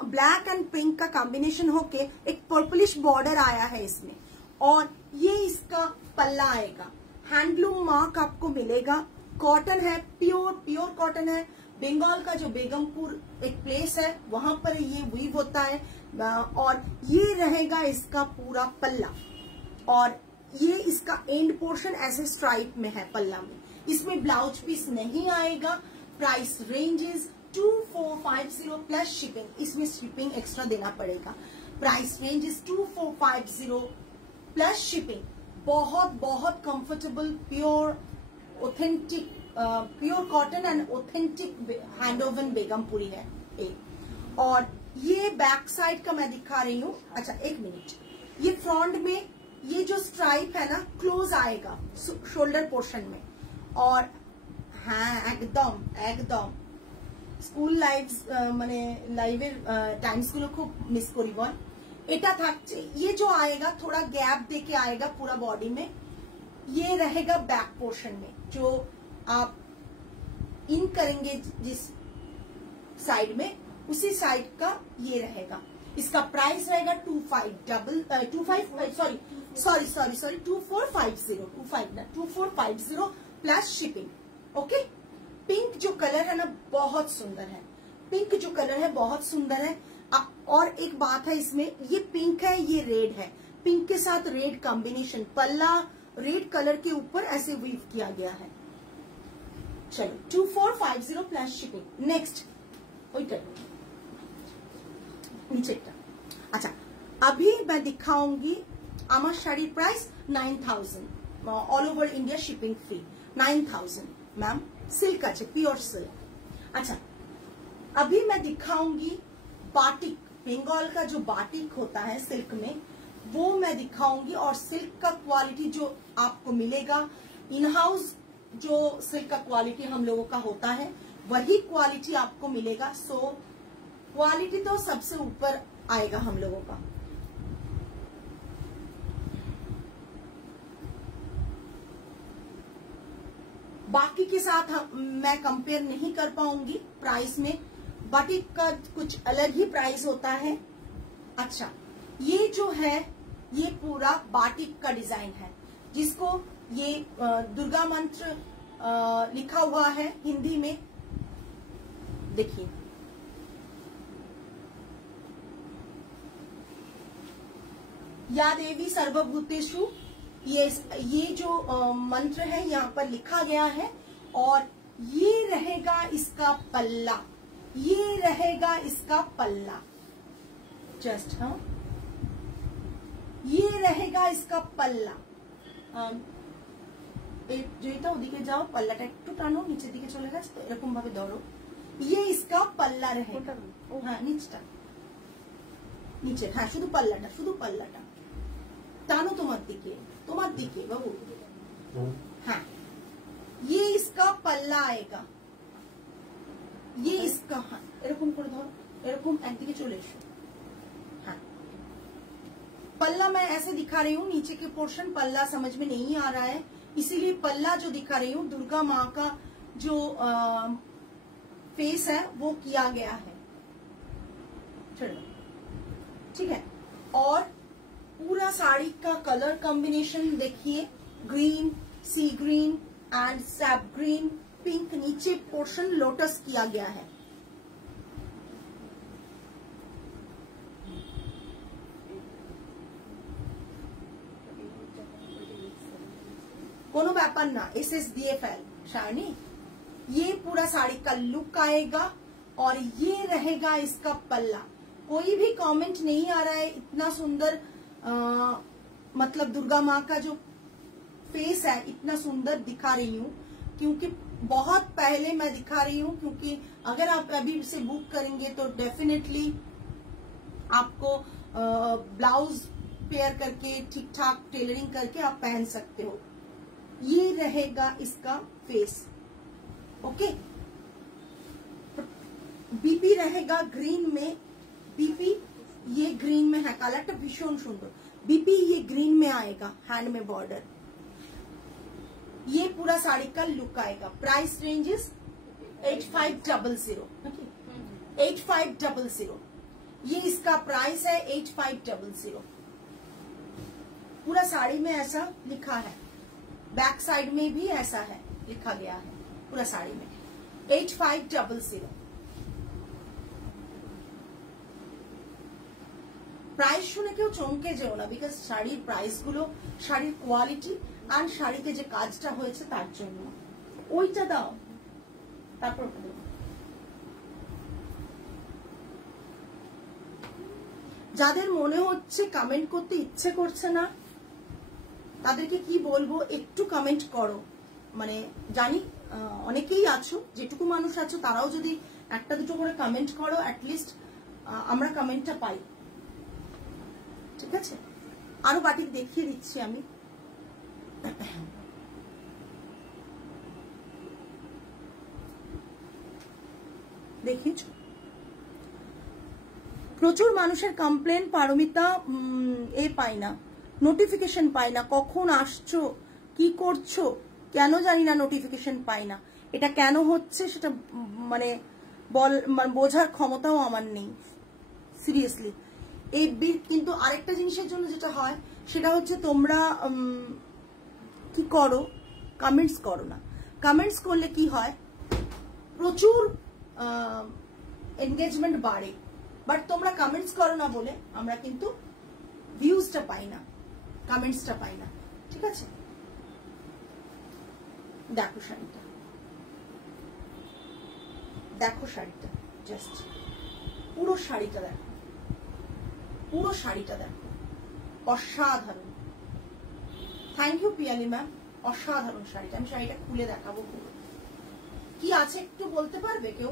ब्लैक एंड पिंक का कॉम्बिनेशन होके एक पर्पलिश बॉर्डर आया है इसमें, और ये इसका पल्ला आएगा। हैंडलूम मार्क आपको मिलेगा, कॉटन है, प्योर कॉटन है। बंगाल का जो बेगमपुर एक प्लेस है वहां पर ये वीव होता है। और ये रहेगा इसका पूरा पल्ला, और ये इसका एंड पोर्शन ऐसे स्ट्राइप में है पल्ला में। इसमें ब्लाउज पीस नहीं आएगा। Price range is 2450 plus shipping. इसमें शिपिंग एक्स्ट्रा देना पड़ेगा। Price range is 2450 plus shipping. बहुत बहुत comfortable, pure authentic, pure cotton and authentic handwoven Begumpuri है एक। और ये बैक साइड का मैं दिखा रही हूँ। अच्छा एक मिनट, ये फ्रंट में ये जो स्ट्राइप है ना क्लोज आएगा शोल्डर पोर्शन में। और हाँ एकदम স্কুল লাইফ মানে লাইভের টাইমসগুলো খুব মিস করি বল। এটা থাকছে, ये जो आएगा थोड़ा गैप देके आएगा पूरा बॉडी में। ये रहेगा बैक पोर्शन में, जो आप इन करेंगे जिस साइड में उसी साइड का ये रहेगा। इसका प्राइस रहेगा 2450 प्लस शिपिंग। ओके, पिंक जो कलर है ना बहुत सुंदर है। पिंक जो कलर है बहुत सुंदर है। और एक बात है इसमें, ये पिंक है, ये रेड है। पिंक के साथ रेड कॉम्बिनेशन, पल्ला रेड कलर के ऊपर ऐसे वीव किया गया है। चलो 2450 प्लस शिपिंग। नेक्स्ट नीचे का। अच्छा अभी मैं दिखाऊंगी আমার শাড়ির price 9000, all over India shipping free 9000। Ma'am silk আছে, प्योर सिल्क। अच्छा अभी मैं दिखाऊंगी बाटिक, बंगाल का जो बाटिक होता है सिल्क में वो मैं दिखाऊंगी। और सिल्क का क्वालिटी जो आपको मिलेगा, इन हाउस जो सिल्क का क्वालिटी हम लोगों का होता है वही क्वालिटी आपको मिलेगा। सो क्वालिटी तो सबसे ऊपर आएगा हम लोगों का। बाकी के साथ मैं कंपेयर नहीं कर पाऊंगी प्राइस में। बाटिक का कुछ अलग ही प्राइस होता है। अच्छा ये जो है ये पूरा बाटिक का डिजाइन है, जिसको ये दुर्गा मंत्र लिखा हुआ है हिंदी में। देखिए या देवी सर्वभूतेषु, ये जो मंत्र है यहाँ पर लिखा गया है। और ये रहेगा इसका पल्ला, ये रहेगा इसका पल्ला। जस्ट हाँ, ये रहेगा इसका पल्ला। যেটা ওদিকে যাও পাল্লাটা একটু টানো, নিচের দিকে চলে গেছে তো এরকম ভাবে ধরো। ये इसका पल्ला रहेगा। हाँ নিচটা, নিচে হ্যাঁ শুধু পাল্লাটা টানো তোমার দিকে বাবু। हाँ ये इसका पल्ला आएगा। ये इसका हाँ এরকম করে ধরো, এরকম একদিকে চলে এসো। हाँ पल्ला मैं ऐसे दिखा रही हूँ, नीचे के पोर्शन पल्ला समझ में नहीं आ रहा है, इसीलिए पल्ला जो दिखा रही हूँ दुर्गा माँ का जो फेस है वो किया गया है। चलो ठीक है। और पूरा साड़ी का कलर कॉम्बिनेशन देखिए, green, sea green and sap green, pink. नीचे पोर्शन लोटस किया गया है। कोनो ব্যাপার না, SS DFL शाइनी। ये पूरा साड़ी का लुक आएगा और ये रहेगा इसका पल्ला। कोई भी कमेंट नहीं आ रहा है, इतना सुंदर मतलब दुर्गा माँ का जो फेस है इतना सुंदर दिखा रही हूँ क्योंकि बहुत पहले मैं दिखा रही हूँ। क्योंकि अगर आप अभी से बुक करेंगे तो डेफिनेटली आपको ब्लाउज पेयर करके ठीक ठाक टेलरिंग करके आप पहन सकते हो। ये रहेगा इसका फेस। ओके, बीपी रहेगा ग्रीन में। बीपी ये ग्रीन में है, कलरটা ভীষণ সুন্দর। बीपी ये ग्रीन में आएगा, हैंड में बॉर्डर। ये पूरा साड़ी का लुक आएगा। Price range is 8500। 8500 ये इसका प्राइस है। 8500 पूरा साड़ी में ऐसा लिखा है, बैक साइड में भी ऐसा है लिखा गया है। पूरा साड़ी में 8500। প্রাইস শুনে কেউ চমকে যেও না, বিকজ শাড়ির প্রাইস গুলো শাড়ির কোয়ালিটি আর শাড়িতে যে কাজটা হয়েছে তার জন্য। ওইটা দাও, তারপর যাদের মনে হচ্ছে কমেন্ট করতে ইচ্ছে করছে না তাদেরকে কি বলবো, একটু কমেন্ট করো। মানে জানি অনেকেই আছো, যেটুকু মানুষ আছো তারাও যদি একটা দুটো করে কমেন্ট করো, অ্যাটলিস্ট আমরা কমেন্টটা পাই। ঠিক আছে, আরো বাটিক দেখিয়ে দিচ্ছি আমি। দেখিয়েছ, প্রচুর মানুষের কমপ্লেন, পারমিতা পাই না, নোটিফিকেশন পাই না, কখন আসছো কি করছো কেন জানি না, নোটিফিকেশন পাই না। এটা কেন হচ্ছে সেটা মানে বোঝার ক্ষমতাও আমার নেই, সিরিয়াসলি। কিন্তু আরেকটা জিনিসের জন্য যেটা হয় সেটা হচ্ছে তোমরা কি করো, কমেন্টস করো না। কমেন্টস করলে কি হয়, প্রচুর এনগেজমেন্ট বাড়ে, বাট তোমরা কমেন্টস করো না বলে আমরা কিন্তু ভিউজটা পাই না, কমেন্টসটা পাই না। ঠিক আছে, দেখো শাড়িটা, দেখো শাড়িটা, জাস্ট পুরো শাড়িটা দেখো, পুরো শাড়িটা দেখো, অসাধারণ। থ্যাংক ইউ পিয়ালি ম্যাম, অসাধারণ শাড়িটা। আমি শাড়িটা খুলে দেখাবো পুরো কি আছে, একটু বলতে পারবে কেউ?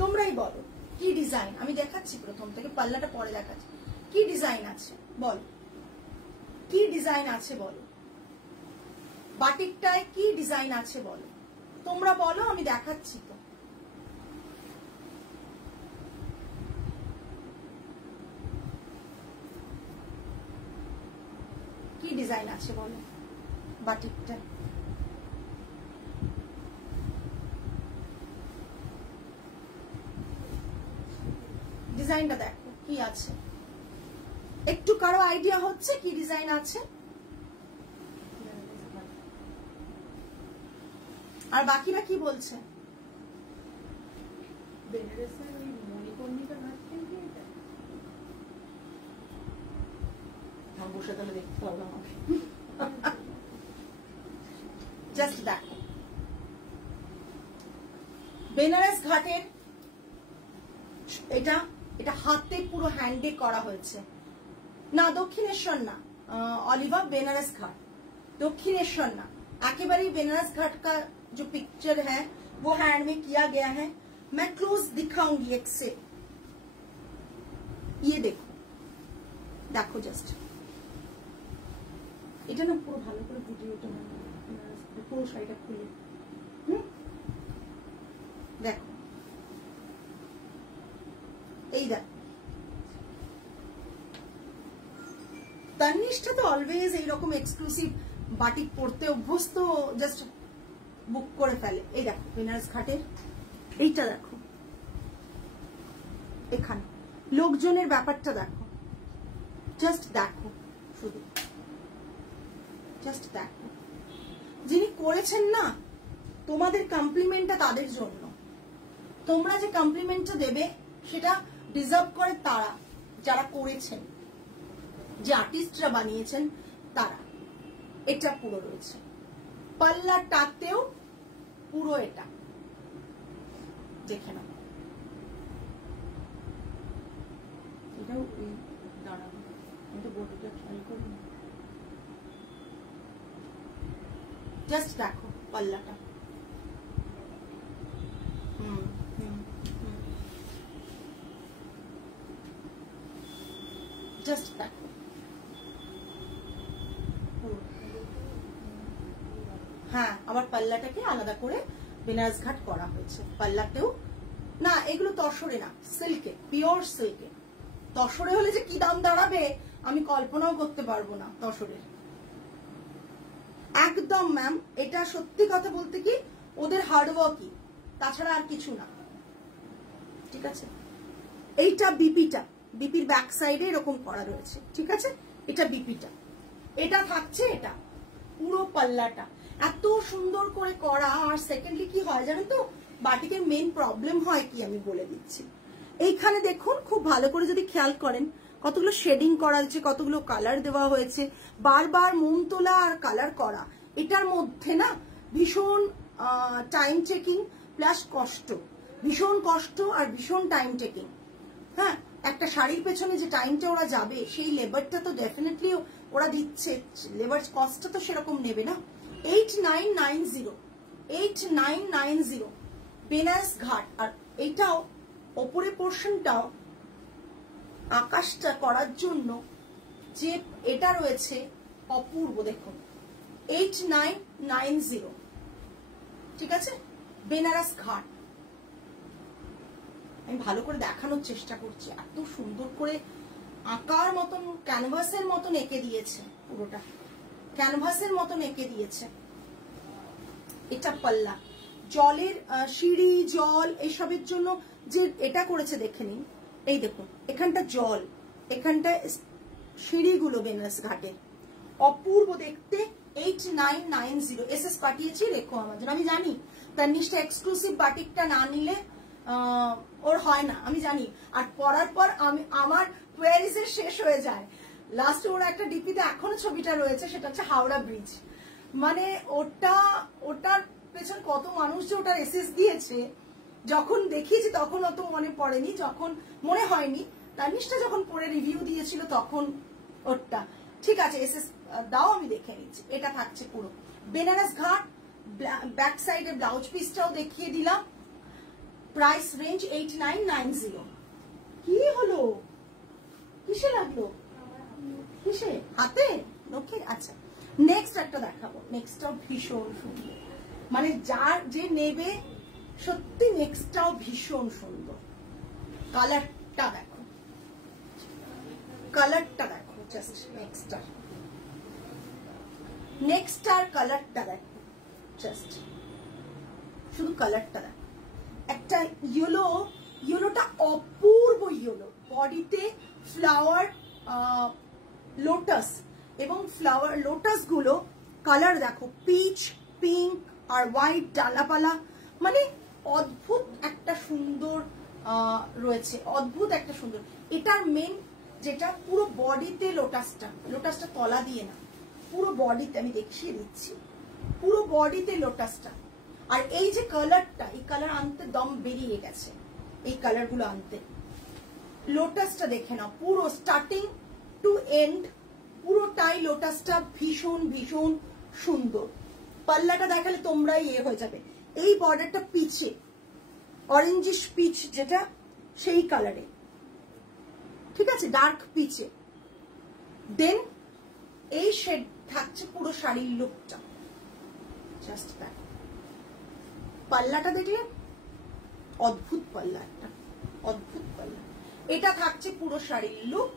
তোমরাই বলো কি ডিজাইন। আমি দেখাচ্ছি প্রথম থেকে, পাল্লাটা পরে দেখাচ্ছি। কি ডিজাইন আছে বল, কি ডিজাইন আছে বলো, বাটিকটায় কি ডিজাইন আছে বলো, তোমরা বলো, আমি দেখাচ্ছি তো। কি ডিজাইন আছে বলো বাটিকটায়? ডিজাইনটা দেখো কি আছে, একটু কারো আইডিয়া হচ্ছে কি ডিজাইন আছে? আর বাকিরা কি বলছে? বসে তাহলে দেখতে হবে আমাকে। জাস্ট দেখো, বেনারস ঘাটের এটা, এটা হাতে পুরো হ্যান্ডে করা হয়েছে না, দক্ষিণেশ্বর না অলিভা, बेनारस घाट, दक्षिणेश्वर ना, एकेबारे बेनारस घाट का जो पिक्चर है वो हैंड में किया गया है। मैं क्लोज दिखाऊंगी एक से, ये देखो, देखो जस्ट এটা না পুরো ভালো করে ভিডিওটা পুরো শাড়িটা খুলে দেখো, এই দেখ। তন্নিষ্ঠা তো অলওয়েজ এইরকম এক্সক্লুসিভ বাটিক পড়তে অভ্যস্ত, জাস্ট বুক করে ফেলে। এই দেখো বেনারস ঘাটের এইটা দেখো, এখানে লোকজনের ব্যাপারটা দেখো, জাস্ট দেখো, শুধু জাস্ট দেখো। যিনি করেছেন না, তোমাদের কমপ্লিমেন্টটা তাদের জন্য, তোমরা যে কমপ্লিমেন্টটা দেবে সেটা ডিজার্ভ করে তারা যারা করেছেন, যে আর্টিস্টরা বানিয়েছেন তারা। এটা পুরো রয়েছে, পাল্লাটাতেও পুরো এটা দেখে নাও। এটাও দাঁড়াবো, কিন্তু বডিটা খেয়াল করবো, জাস্ট দেখো পাল্লাটা। জাস্ট দেখো, হ্যাঁ আবার পাল্লাটাকে আলাদা করে বেনারস ঘাট করা হয়েছে। পাল্লাতেও না, এগুলো তসরে না, সিল্কে, পিওর সিল্কে। তসরে হলে যে কি দাম দাঁড়াবে আমি কল্পনাও করতে পারবো না তসরের, একদম ম্যাম। এটা সত্যি কথা বলতে কি ওদের হার্ডওয়ার্কই, তাছাড়া আর কিছু না। ঠিক আছে, এইটা বিপিটা, বিপির ব্যাক সাইডে এরকম করা রয়েছে। ঠিক আছে, এটা বিপিটা, এটা থাকছে, এটা পুরো পাল্লাটা এত সুন্দর করে করা। আর সেকেন্ডলি কি হয় জানেন তো, বাটিকের মেন প্রবলেম হয় কি আমি বলে দিচ্ছি। এইখানে দেখুন খুব ভালো করে যদি খেয়াল করেন, কতগুলো শেডিং করা হয়েছে, কতগুলো কালার দেওয়া হয়েছে, বারবার মোম তোলা আর কালার করা। এটার মধ্যে না ভীষণ টাইম টেকিং প্লাস কষ্ট, ভীষণ কষ্ট আর ভীষণ টাইম টেকিং। হ্যাঁ, একটা শাড়ির পেছনে যে টাইমটা ওরা যাবে, সেই লেবারটা তো ডেফিনেটলি ওরা দিচ্ছে, লেবার কস্টটা তো সেরকম নেবে না। 8990 বেনারস ঘাট। আর এইটাও ওপরে পোর্শনটাও আকাশটা করার জন্য যে এটা রয়েছে অপূর্ব। দেখুন 8990, ঠিক আছে, বেনারস ঘাট। আমি ভালো করে দেখানোর চেষ্টা করছি, এত সুন্দর করে আঁকার মতন, ক্যানভাসের মতন এঁকে দিয়েছে, পুরোটা ক্যানভাসের মতন এঁকে দিয়েছে। এটা পাল্লা, জলের সিঁড়ি, জল এইসবের জন্য যে এটা করেছে দেখে নিন। এই দেখুন এখানটা জল, এখানটা সিঁড়িগুলো বেনারস ঘাটে, অপূর্ব দেখতে। 8990 এসএস পাঠিয়েছি, রেখো আমার জন্য। আমি জানি তার নিশ্চয় এক্সক্লুসিভ বাটিকটা না নিলে ওর হয় না, আমি জানি। আর পরার পর আমার কোয়ারিজের শেষ হয়ে যায়। লাস্টে ওর একটা ডিপিতে এখনো ছবিটা রয়েছে, সেটা হচ্ছে হাওড়া ব্রিজ। মানে ওটার পেছন কত মানুষ যে ওটার এসএস দিয়েছে, যখন দেখিয়েছি তখন অত মনে পড়েনি, যখন মনে হয়নি। তার নিশ্চয় যখন পরে রিভিউ দিয়েছিল তখন ওরটা ঠিক আছে, এসএস দাও, আমি দেখে নিচ্ছি। এটা থাকছে পুরো বেনারস ঘাট, ব্যাক সাইডে ব্লাউজ পিসটাও দেখিয়ে দিলাম। Price range 8990। কি হলো, কিসে লাগলো, কিসে, হাতে, নখে? আচ্ছা, নেক্সট একটা দেখাবো। নেক্সটটাও ভীষণ সুন্দর, মানে যার যে নেবে সত্যি নেক্সটটাও ভীষণ সুন্দর। কালারটা দেখো, কালারটা দেখো, জাস্ট নেক্সটটার কালারটা দেখো, জাস্ট শুধু কালারটা দেখো। একটা ইয়েলোটা অপূর্ব ইয়েলো, বডিতে ফ্লাওয়ার লোটাস, এবং ফ্লাওয়ার লোটাস গুলো কালার দেখো, পিচ, পিঙ্ক আর হোয়াইট ডালাপালা, মানে অদ্ভুত একটা সুন্দর রয়েছে, অদ্ভুত একটা সুন্দর। এটার মেন যেটা পুরো বডিতে লোটাসটা তলা দিয়ে না, পুরো বডিতে, আমি দেখিয়ে দিচ্ছি, পুরো বডিতে লোটাসটা। আর এই যে কালারটা, এই কালার আনতে দম বেরিয়ে গেছে, এই কালার গুলো আনতে। লোটাসটা দেখে নাও, পুরো স্টার্টিং টু এন্ড পুরোটাই লোটাসটা ভীষণ ভীষণ সুন্দর। পাল্লাটা দেখালে তোমরাই হয়ে যাবে। এই বর্ডারটা পিচে, অরেঞ্জিশ পিচ যেটা, সেই কালারে, ঠিক আছে, ডার্ক পিচে। দেন এই শেড থাকছে পুরো শাড়ির লুকটা, জাস্ট দ্যাট। পাল্লাটা দেখলে অদ্ভুত পাল্লা, একটা অদ্ভুত পাল্লা। এটা থাকছে পুরো শাড়ির লুক।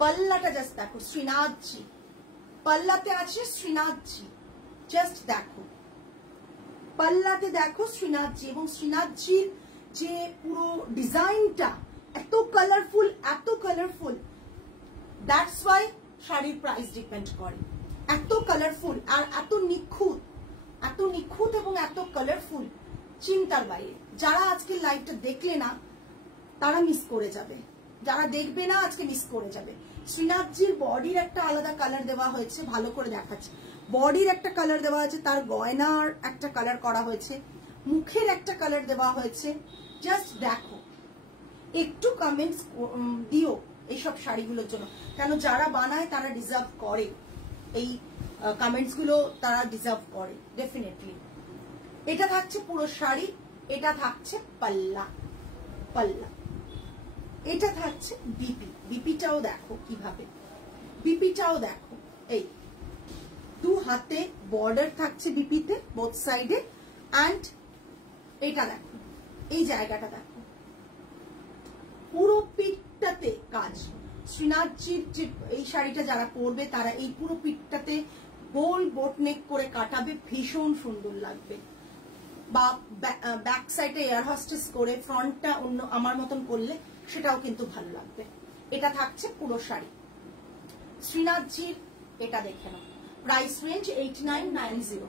পাল্লাটা জাস্ট দেখো, শ্রীনাথজি পাল্লাতে আছে, শ্রীনাথজি জাস্ট দেখো, পাল্লাতে দেখো শ্রীনাথজি, এবং শ্রীনাথজির যে পুরো ডিজাইনটা এত কালারফুল, এত কালারফুল, দ্যাটস ওয়াই শাড়ির প্রাইস ডিপেন্ড করে। এত কালারফুল আর এত নিখুঁত এবং এত কালারফুল, চিন্তার বাইরে। যারা আজকে লাইভটা দেখলে না তারা মিস করে যাবে, যারা দেখবে না আজকে মিস করে যাবে। শ্রীনাথজির বডির একটা আলাদা কালার দেওয়া হয়েছে, ভালো করে দেখাচ্ছে, বডির একটা কালার দেওয়া হয়েছে, তার গয়নার একটা কালার করা হয়েছে, মুখের একটা কালার দেওয়া হয়েছে। জাস্ট দেখো, একটু কমেন্টস দিও এইসব শাড়িগুলোর জন্য, কেন যারা বানায় তারা ডিজার্ভ করে, এই কমেন্টস গুলো তারা ডিজার্ভ করে ডেফিনেটলি। এটা থাকছে পুরো শাড়ি, এটা থাকছে পাল্লা, এটা থাকছে বিপি। বিপিটাও দেখো কিভাবে, বিপিটাও দেখো, এই দু হাতে বর্ডার থাকছে বিপিতে, বোথ সাইডে। অ্যান্ড এটা দেখো, এই জায়গাটা দেখো, পুরো পিঠটাতে কাজ। শ্রীনাথজির যে এই শাড়িটা যারা পরবে তারা এই পুরো পিঠটাতে গোল বোটনেক করে কাটাবে, ভীষণ সুন্দর লাগবে। বা ব্যাক সাইডে এয়ার হোস্টেস করে ফ্রন্টটা অন্য আমার মতন করলে সেটাও কিন্তু ভালো লাগবে। এটা থাকছে পুরো শাড়ি। শ্রীনাথজির এটা দেখে নাও, প্রাইস রেঞ্জ 8990,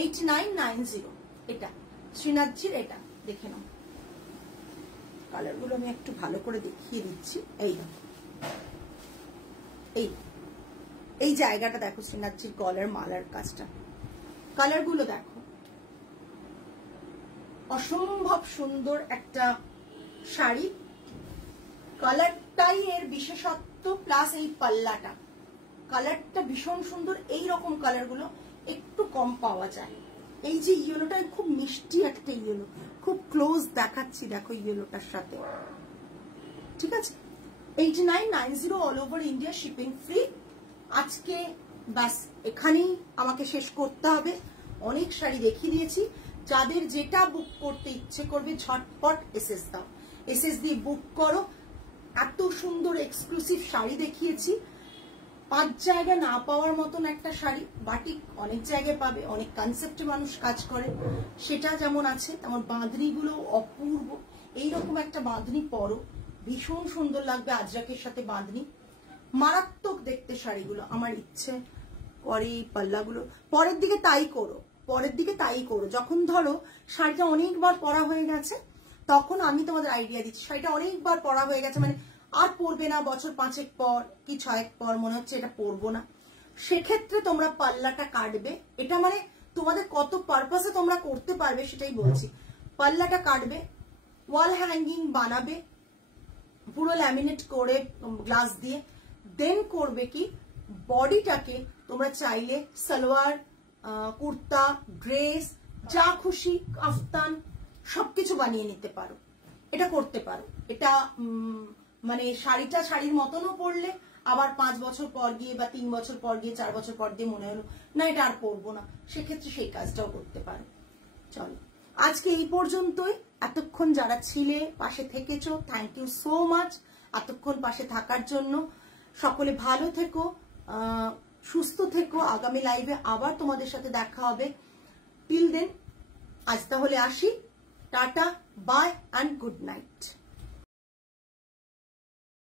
8990। এটা শ্রীনাথজির, এটা দেখে নাও। কালারগুলো আমি একটু ভালো করে দেখিয়ে দিচ্ছি। এই দেখো, এই জায়গাটা দেখো, শ্রীনাথজির গলার মালার কাজটা, কালারগুলো দেখো, অসম্ভব সুন্দর একটা শাড়ি। কালারটাই এর বিশেষত্ব, প্লাস এই পাল্লাটা, কালারটা ভীষণ সুন্দর। এই রকম কালারগুলো একটু কম পাওয়া যায়। এই যে ইয়েলোটা খুব মিষ্টি একটা ইয়েলো, খুব ক্লোজ দেখাচ্ছি, দেখো ইয়েলোটার সাথে, ঠিক আছে। 8990 all over India, shipping free. আজকে ব্যাস এখানেই আমাকে শেষ করতে হবে। অনেক শাড়ি দেখিয়ে দিয়েছি। যাদের যেটা বুক করতে ইচ্ছে করবে ঝটপট এসএস দাও, এসএস দিয়ে বুক করো। এত সুন্দর এক্সক্লুসিভ শাড়ি দেখিয়েছি, 5 জায়গা না পাওয়ার মতন একটা শাড়ি। বাটিক অনেক জায়গায় পাবে, অনেক কনসেপ্টে মানুষ কাজ করে, সেটা যেমন আছে তেমন বাঁধনিগুলো অপূর্ব। এইরকম একটা বাঁধনি পরো, ভীষণ সুন্দর লাগবে আজরাকের সাথে বাঁধনি, মারাত্মক দেখতে শাড়িগুলো। আমার ইচ্ছে করে এই পাল্লাগুলো পরের দিকে তাই করো, পরের দিকে তাই করো। যখন ধরো শাড়িটা অনেকবার পরা হয়ে গেছে, তখন আমি তোমাদের আইডিয়া দিচ্ছি, শাড়িটা অনেকবার পরা হয়ে গেছে, মানে আর পরবে না, বছর 5 পর কি 6 পর মনে হচ্ছে এটা পরবো না, সেক্ষেত্রে তোমরা পাল্লাটা কাটবে। এটা মানে তোমাদের কত পারপাসে তোমরা করতে পারবে সেটাই বলছি। পাল্লাটা কাটবে, ওয়াল হ্যাঙ্গিং বানাবে পুরো ল্যামিনেট করে গ্লাস দিয়ে। দেন করবে কি, বডিটাকে তোমরা চাইলে সালোয়ার, কুর্তা, ড্রেস, যা খুশি, কাফতান সবকিছু বানিয়ে নিতে পারো, এটা করতে পারো। এটা মানে শাড়িটা শাড়ির মতনও পরলে, আবার 5 বছর পর গিয়ে বা 3 বছর পর গিয়ে 4 বছর পর দিয়ে মনে হলো না এটা আর পরবো না, সেক্ষেত্রে সেই কাজটাও করতে পারো। চলো আজকে এই পর্যন্তই। এতক্ষণ যারা ছিলে, পাশে থেকেছো, থ্যাংক ইউ সো মাচ এতক্ষণ পাশে থাকার জন্য। সকলে ভালো থেকো, সুস্থ থেকো। আগামী লাইভে আবার তোমাদের সাথে দেখা হবে। টিল দেন আজ তাহলে আসি, টাটা, বাই অ্যান্ড গুড নাইট।